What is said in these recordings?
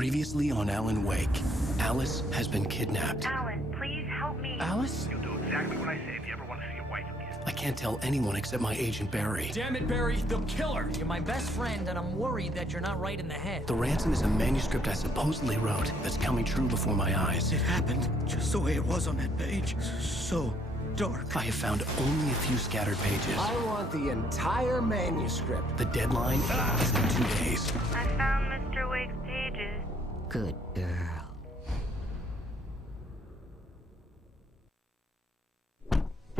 Previously on Alan Wake, Alice has been kidnapped. Alan, please help me. Alice? You'll do exactly what I say if you ever want to see your wife again. I can't tell anyone except my agent Barry. Damn it, Barry, they'll kill her! You're my best friend, and I'm worried that you're not right in the head. The ransom is a manuscript I supposedly wrote that's coming true before my eyes. It happened just the way it was on that page. So dark. I have found only a few scattered pages. I want the entire manuscript. The deadline is in 2 days. I found Mr. Wake's pages. Good girl.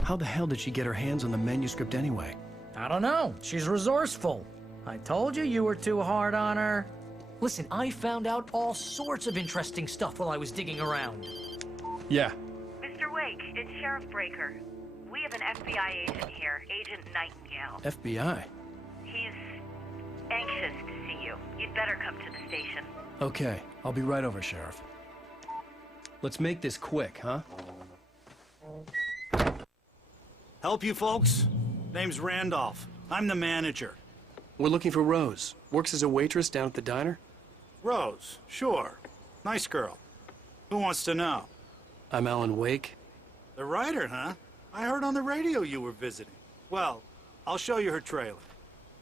How the hell did she get her hands on the manuscript anyway? I don't know. She's resourceful. I told you you were too hard on her. Listen, I found out all sorts of interesting stuff while I was digging around. Yeah. Mr. Wake, it's Sheriff Breaker. We have an FBI agent here, Agent Nightingale. FBI? He's anxious to see you. You'd better come to the station. Okay, I'll be right over, Sheriff. Let's make this quick, huh? Help you folks? Name's Randolph. I'm the manager. We're looking for Rose. Works as a waitress down at the diner. Rose, sure. Nice girl. Who wants to know? I'm Alan Wake. The writer, huh? I heard on the radio you were visiting. Well, I'll show you her trailer.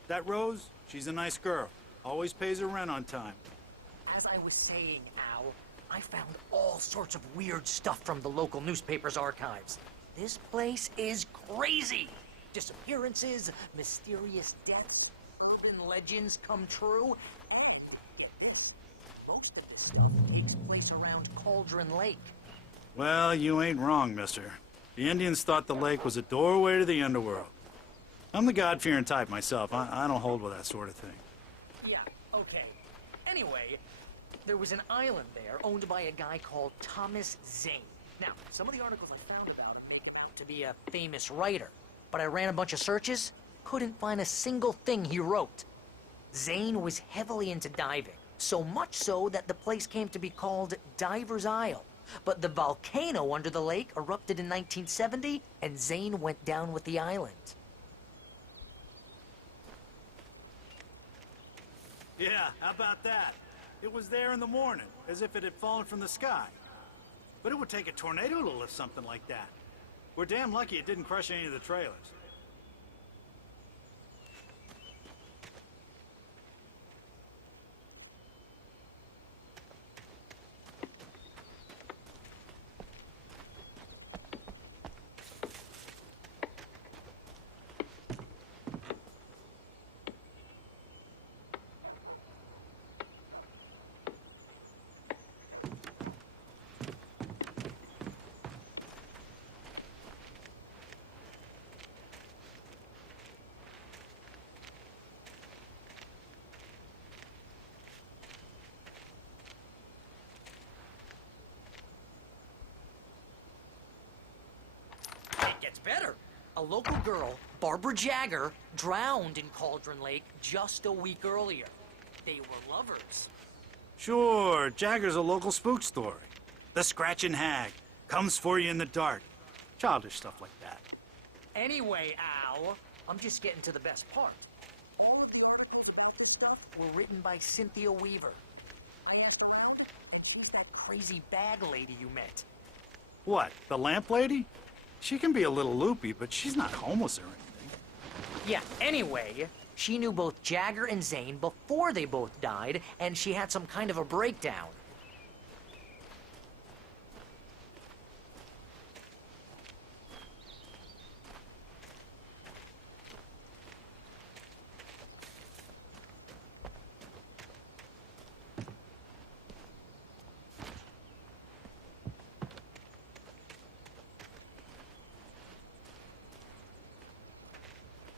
That Rose, she's a nice girl. Always pays her rent on time. As I was saying, Al, I found all sorts of weird stuff from the local newspaper's archives. This place is crazy. Disappearances, mysterious deaths, urban legends come true, and get this, most of this stuff takes place around Cauldron Lake. Well, you ain't wrong, mister. The Indians thought the lake was a doorway to the underworld. I'm the God-fearing type myself. I don't hold with that sort of thing. Yeah, okay. Anyway, there was an island there owned by a guy called Thomas Zane. Now, some of the articles I found about him make him out to be a famous writer, but I ran a bunch of searches, couldn't find a single thing he wrote. Zane was heavily into diving, so much so that the place came to be called Diver's Isle. But the volcano under the lake erupted in 1970, and Zane went down with the island. Yeah, how about that? It was there in the morning, as if it had fallen from the sky. But it would take a tornado to lift something like that. We're damn lucky it didn't crush any of the trailers. It gets better. A local girl, Barbara Jagger, drowned in Cauldron Lake just a week earlier. They were lovers. Sure, Jagger's a local spook story. The Scratching Hag comes for you in the dark. Childish stuff like that. Anyway, Al, I'm just getting to the best part. All of the articles about this stuff were written by Cynthia Weaver. I asked around, and she's that crazy bag lady you met. What, the lamp lady? She can be a little loopy, but she's not homeless or anything. Yeah, anyway, she knew both Jagger and Zane before they both died, and she had some kind of a breakdown.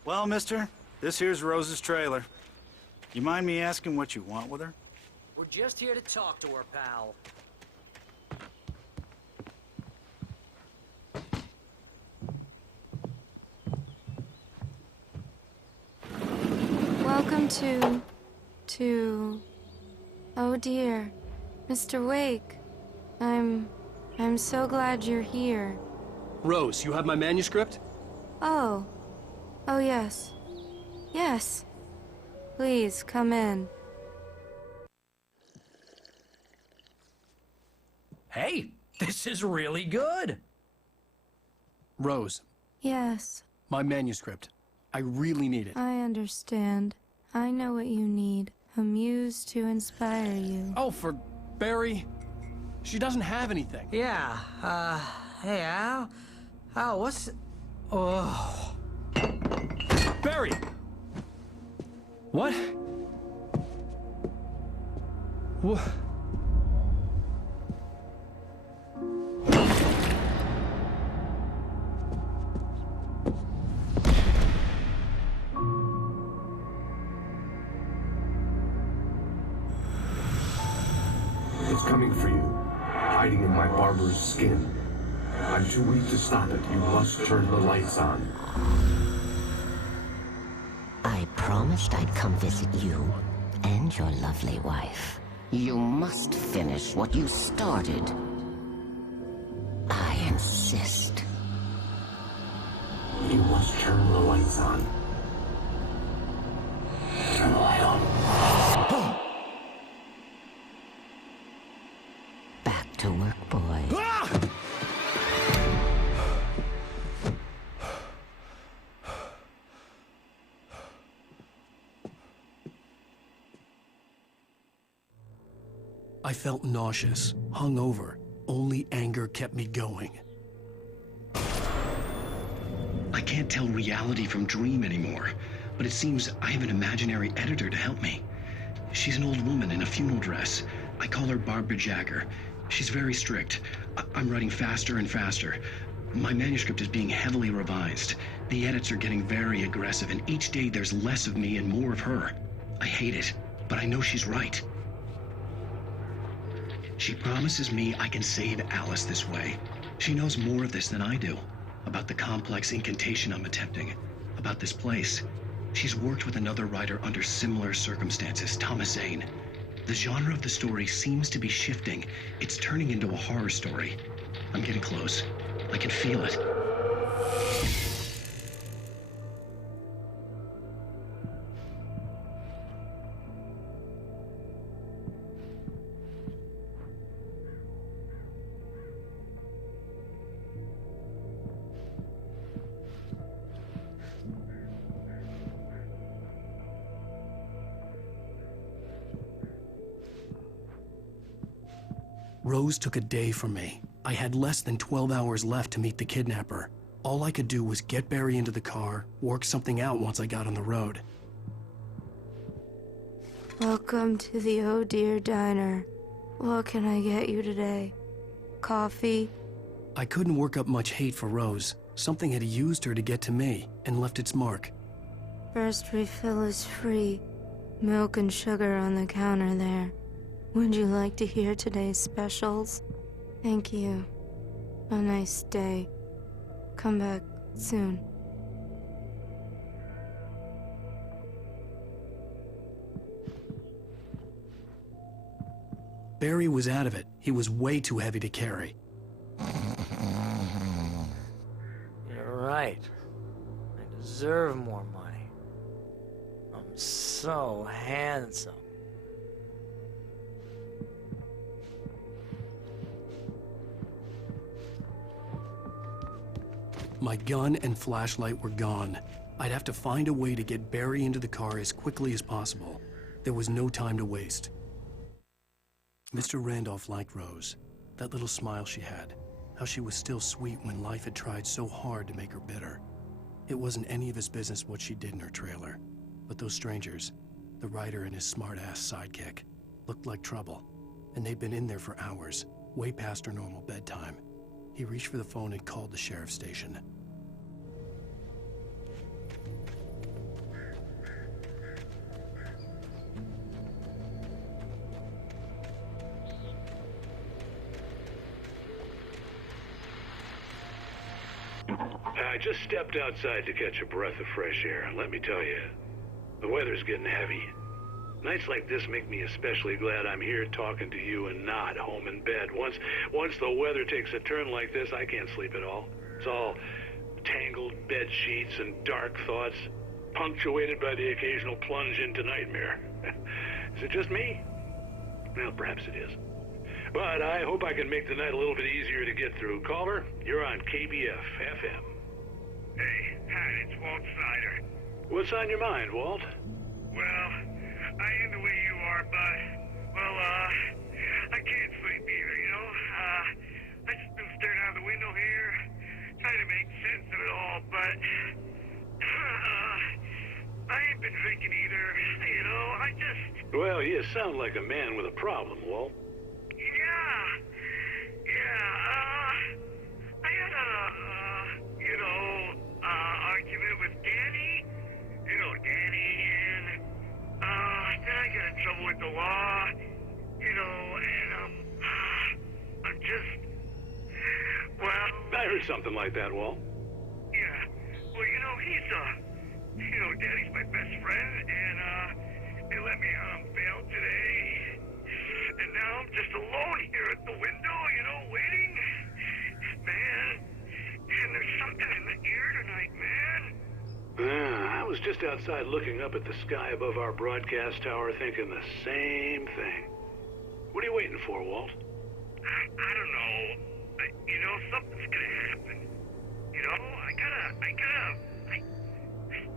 Well, mister, this here's Rose's trailer. You mind me asking what you want with her? We're just here to talk to her, pal. Welcome to... Oh dear, Mr. Wake. I'm so glad you're here. Rose, you have my manuscript? Oh. Oh, yes. Yes. Please, come in. Hey, this is really good. Rose, Yes, my manuscript. I really need it. I understand. I know what you need. A muse to inspire you. Oh, for Barry. She doesn't have anything. Yeah, hey, Al, what's... Oh... Barry! What? What? It's coming for you, hiding in my barber's skin. I'm too weak to stop it. You must turn the lights on. I promised I'd come visit you and your lovely wife. You must finish what you started. I insist. You must turn the lights on. Turn the light on. Back to work, boy. I felt nauseous, hungover. Only anger kept me going. I can't tell reality from dream anymore, but it seems I have an imaginary editor to help me. She's an old woman in a funeral dress. I call her Barbara Jagger. She's very strict. I'm writing faster and faster. My manuscript is being heavily revised. The edits are getting very aggressive, and each day there's less of me and more of her. I hate it, but I know she's right. She promises me I can save Alice this way. She knows more of this than I do. About the complex incantation I'm attempting. About this place. She's worked with another writer under similar circumstances, Thomas Zane. The genre of the story seems to be shifting. It's turning into a horror story. I'm getting close. I can feel it. Rose took a day from me. I had less than 12 hours left to meet the kidnapper. All I could do was get Barry into the car, work something out once I got on the road. Welcome to the Oh Dear Diner. What can I get you today? Coffee? I couldn't work up much hate for Rose. Something had used her to get to me and left its mark. First refill is free. Milk and sugar on the counter there. Would you like to hear today's specials? Thank you. A nice day. Come back soon. Barry was out of it. He was way too heavy to carry. You're right. I deserve more money. I'm so handsome. My gun and flashlight were gone. I'd have to find a way to get Barry into the car as quickly as possible. There was no time to waste. Mr. Randolph liked Rose. That little smile she had. How she was still sweet when life had tried so hard to make her bitter. It wasn't any of his business what she did in her trailer. But those strangers, the writer and his smart-ass sidekick, looked like trouble. And they'd been in there for hours, way past her normal bedtime. He reached for the phone and called the sheriff's station. I just stepped outside to catch a breath of fresh air. Let me tell you, the weather's getting heavy. Nights like this make me especially glad I'm here talking to you and not home in bed. Once the weather takes a turn like this, I can't sleep at all. It's all tangled bed sheets and dark thoughts, punctuated by the occasional plunge into nightmare. Is it just me? Well, perhaps it is. But I hope I can make the night a little bit easier to get through. Caller, you're on KBF FM. Hey, Pat, it's Walt Snyder. What's on your mind, Walt? Well, I am the way you are, but, well, I can't sleep either, you know? I just been staring out the window here, trying to make sense of it all, but, I ain't been drinking either, you know? I just... Well, you sound like a man with a problem, Walt. I had argument with Danny. You know, Danny, and, then I got in trouble with the law, you know, and, I'm just, well... I heard something like that, Walt. Yeah, well, you know, Danny's my best friend, and, they let me out on bail today. And now I'm just alone here at the window, you know, waiting. Man, and there's something in the air tonight, man. I was just outside looking up at the sky above our broadcast tower thinking the same thing. What are you waiting for, Walt? I don't know. You know, something's gonna happen. You know,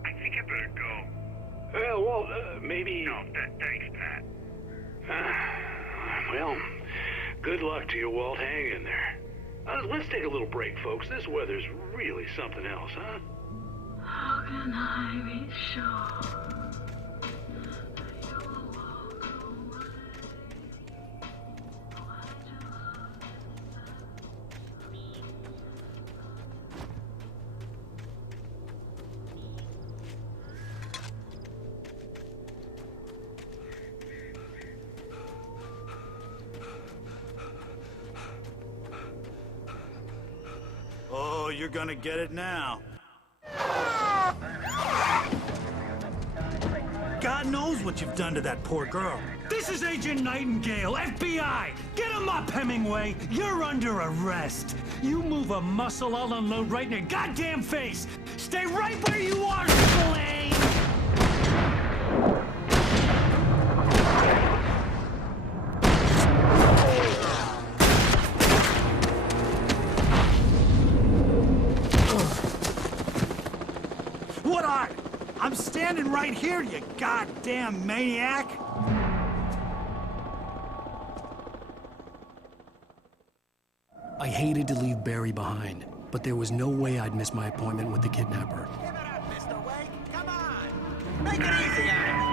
I think I better go. Well, Walt, maybe... No, thanks, Pat. Well, good luck to you, Walt. Hang in there. Let's take a little break, folks. This weather's really something else, huh? How can I be sure? Oh, you're gonna get it now. God knows what you've done to that poor girl. This is Agent Nightingale, FBI! Get him up, Hemingway! You're under arrest! You move a muscle, I'll unload right in your goddamn face! Stay right where you are, Spillane! What are? I'm standing right here, you goddamn maniac! I hated to leave Barry behind, but there was no way I'd miss my appointment with the kidnapper. Give it up, Mr. Wake. Come on. Make it easy on him.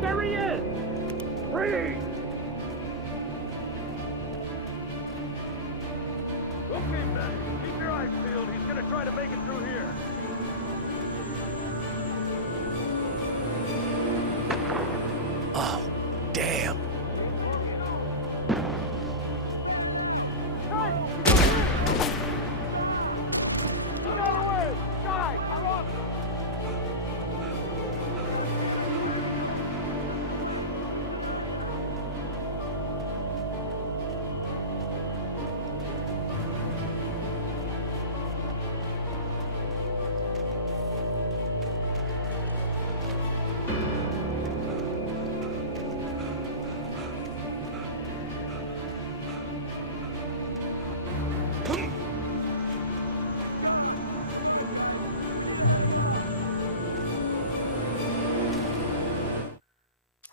There he is! Freeze! Okay, Ben. Keep your eyes peeled. He's gonna try to make it through here. Oh, damn.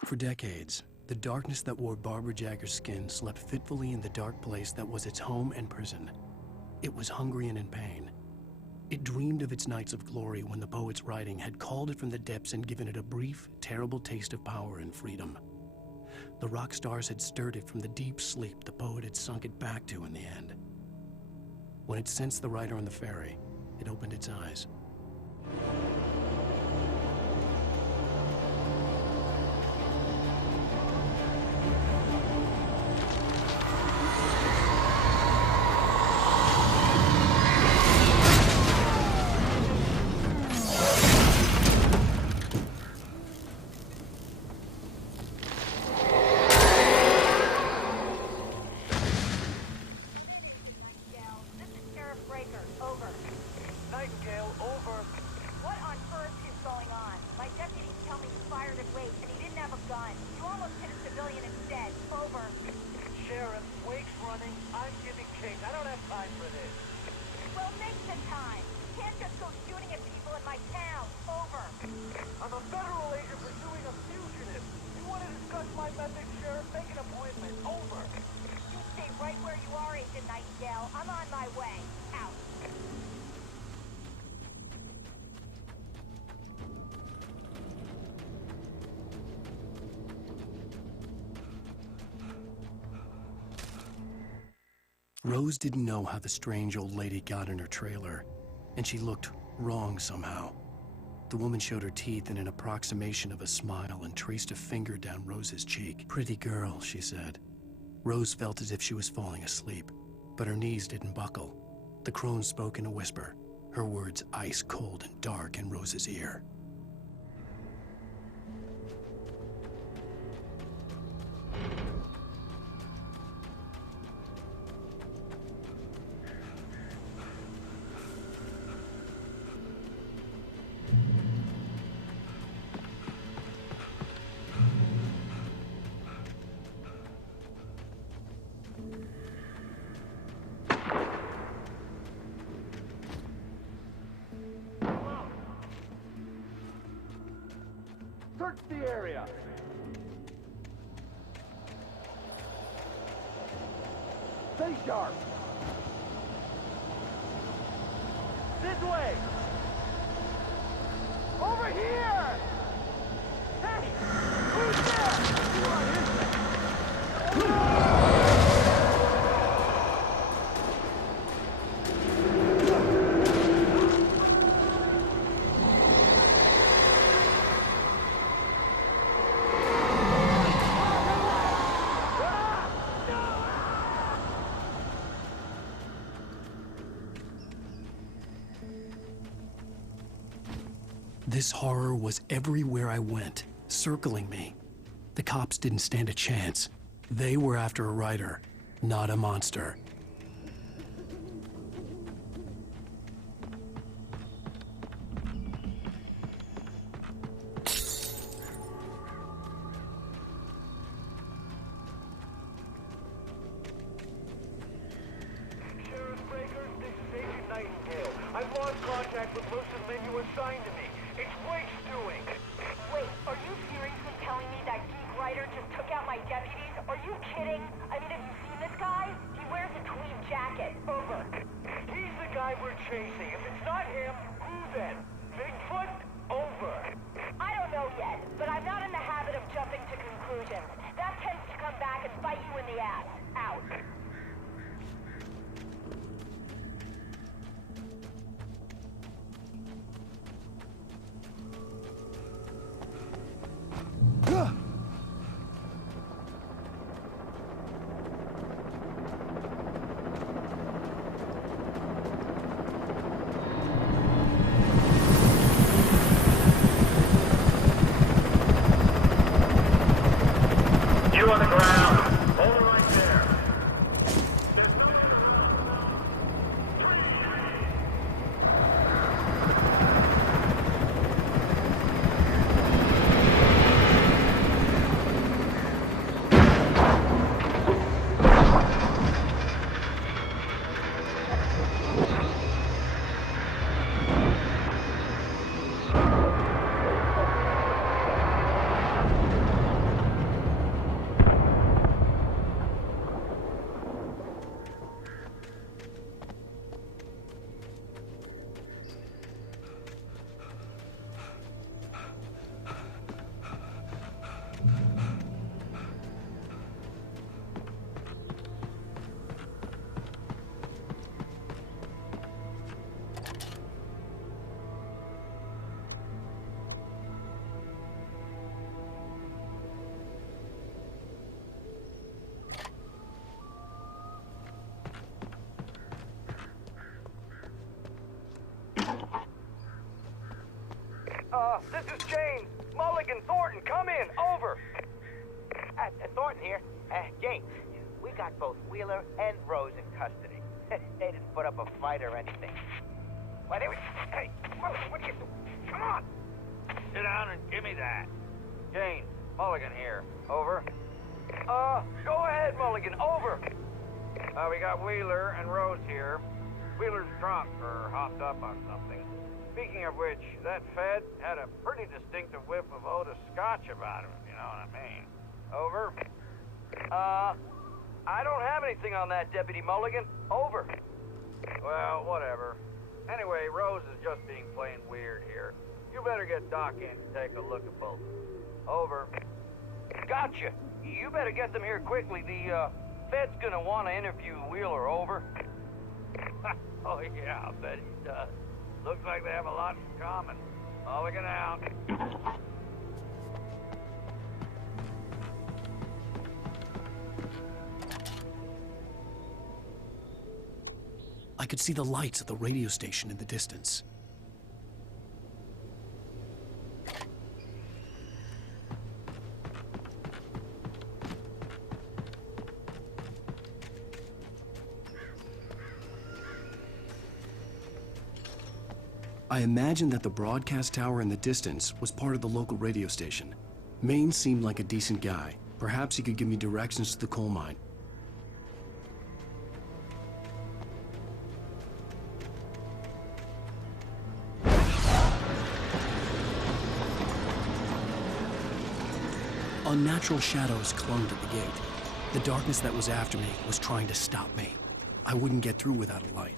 For decades, the darkness that wore Barbara Jagger's skin slept fitfully in the dark place that was its home and prison. It was hungry and in pain. It dreamed of its nights of glory when the poet's writing had called it from the depths and given it a brief, terrible taste of power and freedom. The rock stars had stirred it from the deep sleep the poet had sunk it back to in the end. When it sensed the writer on the ferry, it opened its eyes. Over. Sheriff, Wake's running. I'm giving chase. I don't have time for this. Well, make the time. Can't just go shooting at people in my town. Over. I'm a federal agent pursuing a fugitive. You want to discuss my methods, Sheriff? Make an appointment. Over. You stay right where you are, Agent Nightingale. I'm on my way. Out. Rose didn't know how the strange old lady got in her trailer, and she looked wrong somehow. The woman showed her teeth in an approximation of a smile and traced a finger down Rose's cheek. "Pretty girl," she said. Rose felt as if she was falling asleep, but her knees didn't buckle. The crone spoke in a whisper, her words ice cold and dark in Rose's ear. Search the area. Stay sharp. This way. Over here. Hey, who's there? You are his man. This horror was everywhere I went, circling me. The cops didn't stand a chance. They were after a writer, not a monster. Sheriff Breaker, this is Agent Nightingale. I've lost contact with most of the men you assigned to me. It's Wake's doing. Wait, are you seriously telling me that geek writer just took out my deputies? Are you kidding? I mean, have you seen this guy? He wears a tweed jacket. Over. He's the guy we're chasing. If it's not him, who then? Bigfoot? Over. I don't know yet, but I'm not in the habit of jumping to conclusions. That tends to come back and bite you in the ass. Out. You on the ground. Hold it right there. This is James. Mulligan, Thornton, come in. Over. Thornton here. James, we got both Wheeler and Rose in custody. They didn't put up a fight or anything. Why, they were... Hey, Mulligan, what are you doing? Come on. Sit down and give me that. James, Mulligan here. Over. Go ahead, Mulligan. Over. We got Wheeler and Rose here. Wheeler's drunk or hopped up on something. Speaking of which, that Fed had a pretty distinctive whiff of Otis Scotch about him, if you know what I mean. Over. I don't have anything on that, Deputy Mulligan. Over. Well, whatever. Anyway, Rose is just being plain weird here. You better get Doc in to take a look at both. Over. Gotcha. You better get them here quickly. The, Fed's gonna want to interview Wheeler. Over. Oh, yeah, I'll bet he does. Looks like they have a lot in common. Mulligan out. I could see the lights of the radio station in the distance. I imagined that the broadcast tower in the distance was part of the local radio station. Maine seemed like a decent guy. Perhaps he could give me directions to the coal mine. Unnatural shadows clung to the gate. The darkness that was after me was trying to stop me. I wouldn't get through without a light.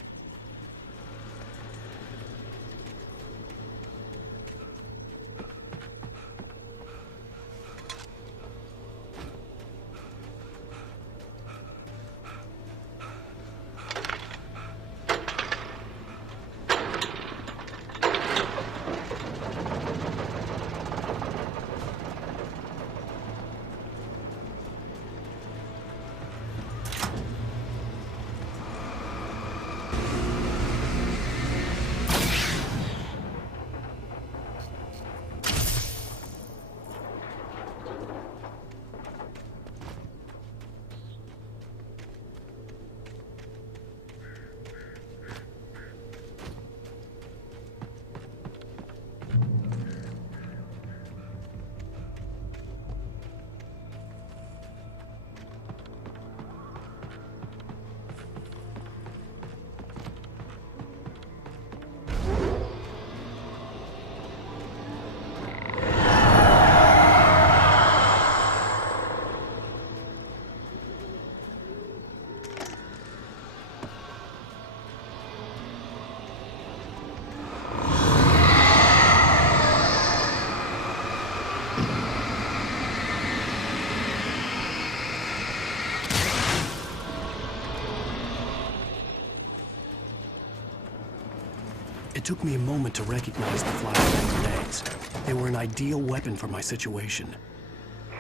It took me a moment to recognize the flashbang grenades. They were an ideal weapon for my situation.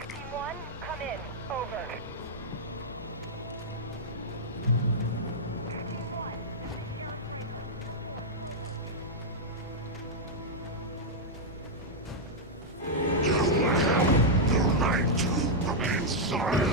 Team 1, come in. Over. You have the right to remain silent.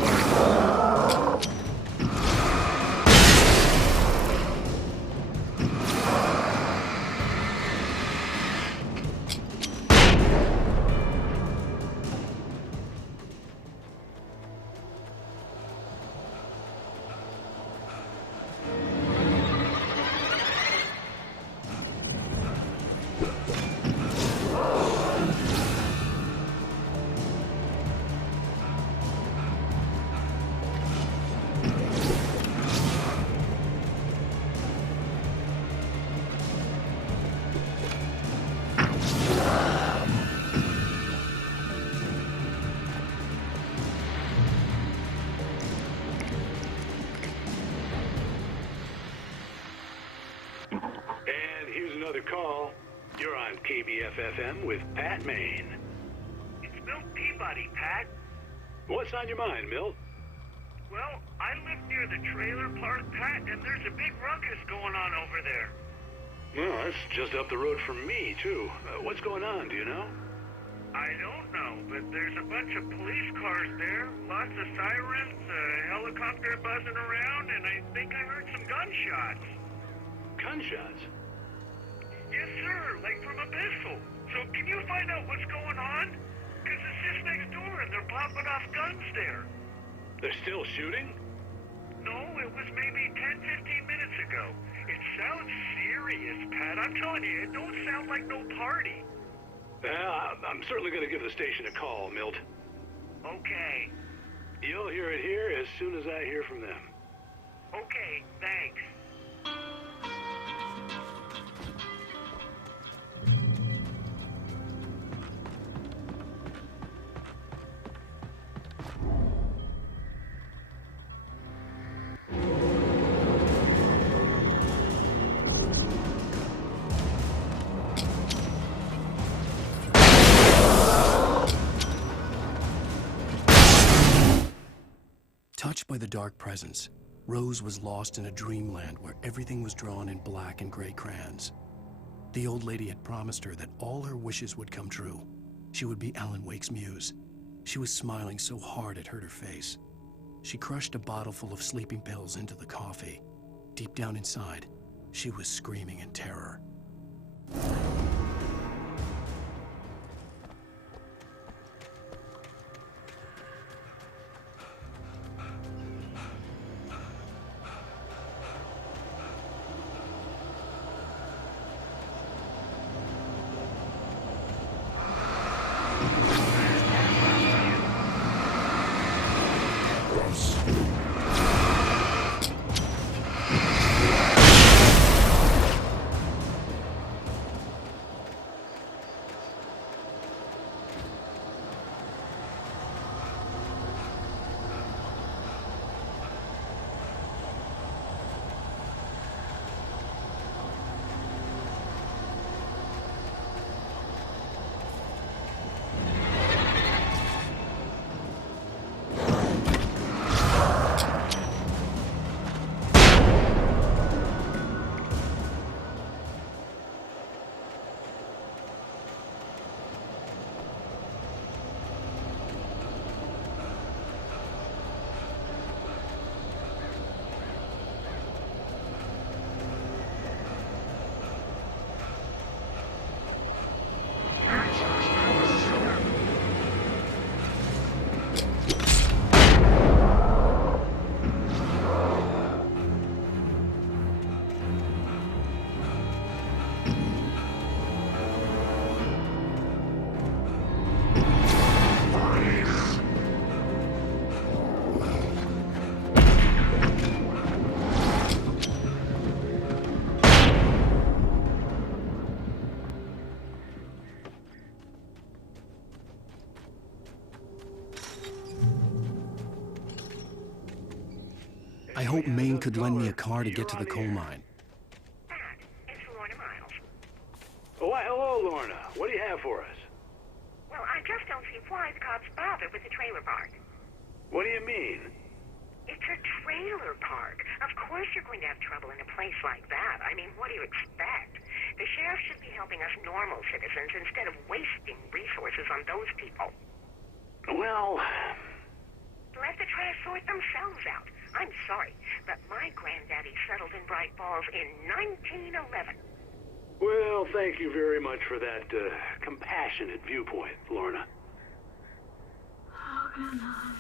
Call. You're on KBF-FM with Pat Maine. It's Milt Peabody, Pat. What's on your mind, Milt? Well, I live near the trailer park, Pat, and there's a big ruckus going on over there. Well, that's just up the road from me, too. What's going on, do you know? I don't know, but there's a bunch of police cars there, lots of sirens, a helicopter buzzing around, and I think I heard some gunshots. Gunshots? Yes, sir, like from a pistol. So can you find out what's going on? Because it's just next door and they're popping off guns there. They're still shooting? No, it was maybe 10, 15 minutes ago. It sounds serious, Pat. I'm telling you, it don't sound like no party. I'm certainly going to give the station a call, Milt. Okay. You'll hear it here as soon as I hear from them. Okay, thanks. Touched by the dark presence, Rose was lost in a dreamland where everything was drawn in black and gray crayons. The old lady had promised her that all her wishes would come true. She would be Alan Wake's muse. She was smiling so hard it hurt her face. She crushed a bottle full of sleeping pills into the coffee. Deep down inside, she was screaming in terror. I hope Maine could lend me a car to get to the coal mine. It's Lorna Miles. Oh, why, hello, Lorna. What do you have for us? Well, I just don't see why the cops bother with the trailer park. What do you mean? It's a trailer park. Of course you're going to have trouble in a place like that. I mean, what do you expect? The sheriff should be helping us normal citizens instead of wasting resources on those people. Well... Let the trash sort themselves out. I'm sorry, but my granddaddy settled in Bright Falls in 1911. Well, thank you very much for that compassionate viewpoint, Lorna. How can I?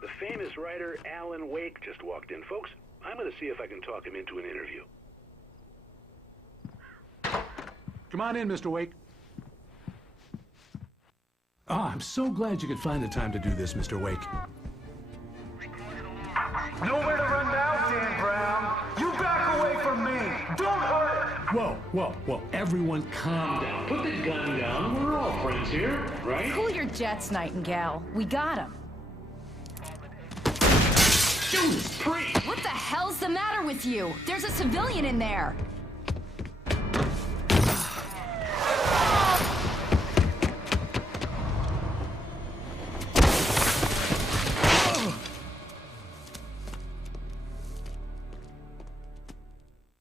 The famous writer Alan Wake just walked in. Folks, I'm going to see if I can talk him into an interview. Come on in, Mr. Wake. Oh, I'm so glad you could find the time to do this, Mr. Wake. Nowhere to run now, Dan Brown. You back away from me. Don't hurt her. Whoa. Everyone calm down. Put the gun down. We're all friends here, right? Cool your jets, Nightingale. We got him. Judas Priest! What the hell's the matter with you? There's a civilian in there.